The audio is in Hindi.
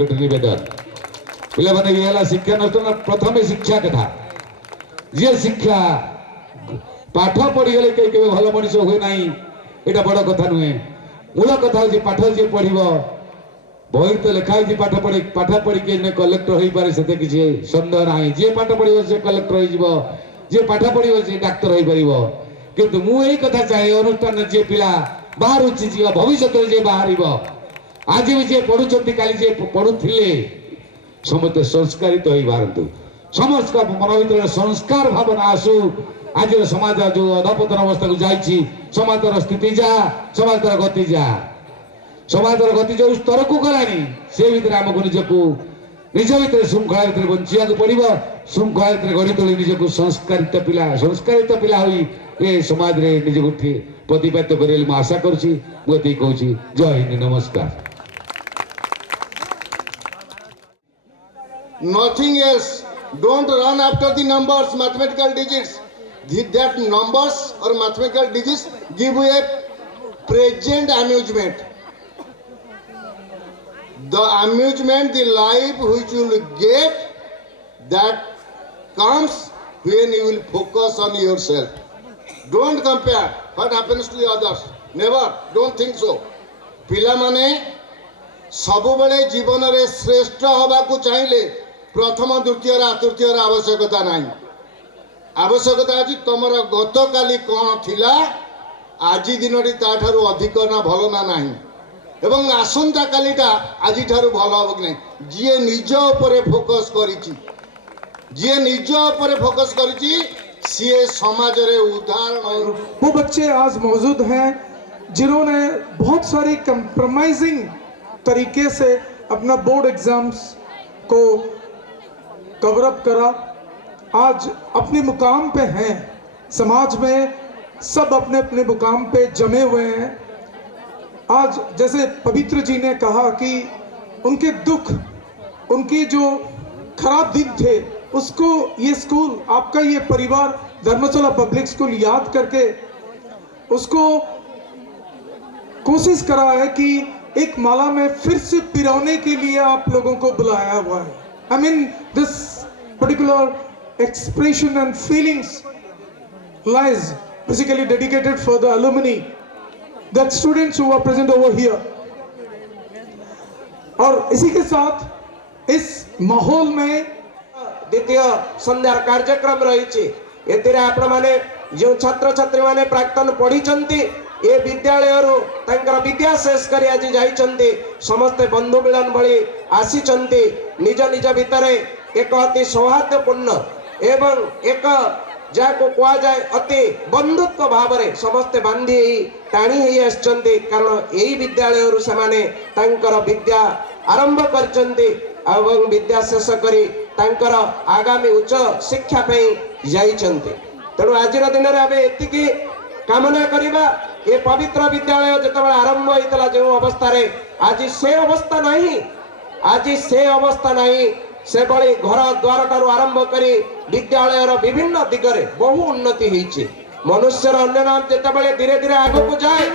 निकट नवेदन पिला माने ये शिक्षा अनुष्ठान प्रथम शिक्षा कथा जे शिक्षा पाठ पढ़ी गले कई के भल मनीष हुए ना यहाँ बड़ कथा नुहे मूल कथा हूँ पाठ जी पढ़ बही तो लिखाई पाठ पढ़ी किए कलेक्टर हो पारे से किसी सन्देह ना जी पाठ पढ़ से कलेक्टर हो जी पाठ पढ़ से डाक्तर हो पार किंतु मुझे कथा चाहे अनुष्ठान जी पिला बाहर भविष्य जी बाहर आज भी जी पढ़ुं काली जी पढ़ुले समस्त संस्कारित हो पारतु समस्त मन भर संस्कार भावना आसू आज समाज जो अधपतन अवस्था को जाइए समाज स्थिति जा समाज गति जा समाज गति जो स्तर को गलानी से भीतर आमको निजको निज भीतर श्रृंखला भीतर बंचा पड़ो श्रृंखला भीतर गढ़ी तोली निजको संस्कारित पिला हुई ये समाज रे निजको प्रतिपादित कर आशा करुँची मुझे कहूँ जय हिंद नमस्कार। Nothing else. Don't run after the numbers, mathematical digits. That numbers or mathematical digits give you a present amusement. The amusement, the life which you will get, that comes when you will focus on yourself. Don't compare what happens to the others. Never. Don't think so. पिला माने सबुबले जीवन रे श्रेष्ठ हवा को चाहिए प्रथम द्वितीय तृतीय आवश्यकता नहीं आवश्यकता आज तुम गत काली कौन थिला आज दिन ताठारु अधिक ना भल ना नहीं एवं आसंता कालीटा आज ठारु भल हम कि नहीं जी निज उपरे फोकस करिछि जी निज उपरे फोकस करिछि सीए समाज रे उदाहरण वो बच्चे आज मौजूद हैं जिन्होंने बहुत सारी कंप्रोमाइजिंग तरीके से अपना बोर्ड एग्जाम्स को कवर अप करा आज अपने मुकाम पे हैं समाज में सब अपने अपने मुकाम पे जमे हुए हैं। आज जैसे पवित्र जी ने कहा कि उनके दुख उनके जो खराब दिन थे उसको ये स्कूल आपका ये परिवार धर्मशाला पब्लिक स्कूल याद करके उसको कोशिश करा है कि एक माला में फिर से पिरोने के लिए आप लोगों को बुलाया हुआ है। I mean this particular expression and feelings lies basically dedicated for the alumni, that students who are present over here. और इसी के साथ इस माहौल में द्वितीय संध्या कार्यक्रम रही एतिर आपण माने जो छात्र छात्री माने प्राक्तन पढ़ी ए विद्यालय विद्या शेष कर आज जाइछन्ते समस्त बंधु मिलन भली आसी निज निज भितर एक अति सौहार्दपूर्ण एवं एक जाको कुआ जाए अति बंधुत्व भाव में समस्ते बांधी टाणी ही आसचन्ते कारण यही विद्यालय से माने तांकर विद्या आरंभ करचन्ते एवं विद्या शेष करी तांकर आगामी उच्च शिक्षा पे जाइछन्ते। तेणु आज दिन में आम एतिकी कामना करिबा ये पवित्र विद्यालय जितेबाला आरंभ होता जो अवस्था आज से अवस्था नहीं आज से अवस्था नहीं से भली घर द्वार ठारू आरंभ करी विद्यालय विभिन्न दिगरे बहु उन्नति होइछि मनुष्यर अन्य नाम जितेबाला धीरे धीरे आगक जाए